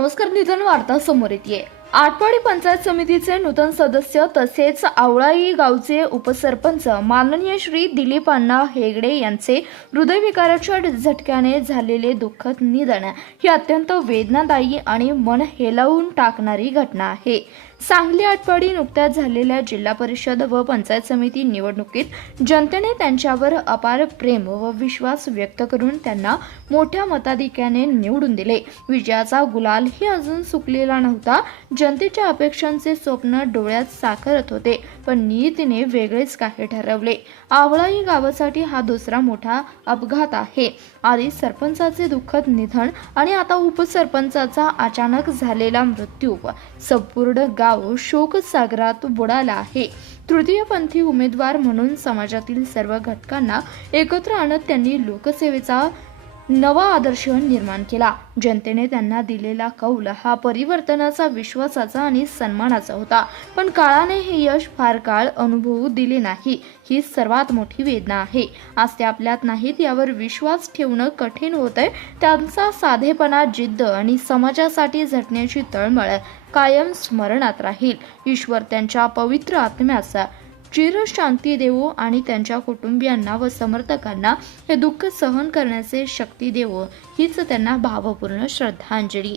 नमस्कार. निधन वार्ता समोर येते. आटपाडी पंचायत समितीचे नूतन सदस्य तसेच आवळाई गावचे उपसरपंच माननीय श्री दिलीप अण्णा हेगडे यांचे हृदयविकाराच्या झटक्याने झालेले दुःखद निधन ही अत्यंत वेदनादायी आणि मन हेलावून टाकणारी घटना आहे. सांगली आटपाडी नुकत्याच झालेल्या जिल्हा परिषद व पंचायत समिती निवडणुकीत जनतेने त्यांच्यावर अपार प्रेम व विश्वास व्यक्त करून त्यांना मोठ्या मताधिक्याने निवडून दिले. विजयाचा गुलालही अजून सुकलेला नव्हता. जनतेच्या अपेक्षांचे स्वप्न डोळ्यात साकारत होते, पण नियतीने वेगळेच काही ठरवले. आवळाई गावासाठी हा दुसरा मोठा अपघात आहे. आधी सरपंचाचे दुःखद निधन आणि आता उपसरपंचाचा अचानक झालेला मृत्यू. संपूर्ण गाव शोकसागरात बुडाला आहे. तृतीयपंथी उमेदवार म्हणून समाजातील सर्व घटकांना एकत्र आणत त्यांनी लोकसेवेचा नवा आदर्श निर्माण केला. जनतेने त्यांना दिलेला कौल हा परिवर्तनाचा, विश्वासाचा आणि सन्मानाचा होता. पण काळाने हे यश फार काळ अनुभवू दिले नाही. ही सर्वात मोठी वेदना आहे. आज ते आपल्यात नाहीत यावर विश्वास ठेवणं कठीण होतंय. त्यांचा साधेपणा, जिद्द आणि समाजासाठी झटण्याची तळमळ कायम स्मरणात राहील. ईश्वर त्यांच्या पवित्र आत्म्याचा चिरशांती देवो आणि त्यांच्या कुटुंबियांना व समर्थकांना हे दुःख सहन करण्याचे शक्ती देवो हीच त्यांना भावपूर्ण श्रद्धांजली.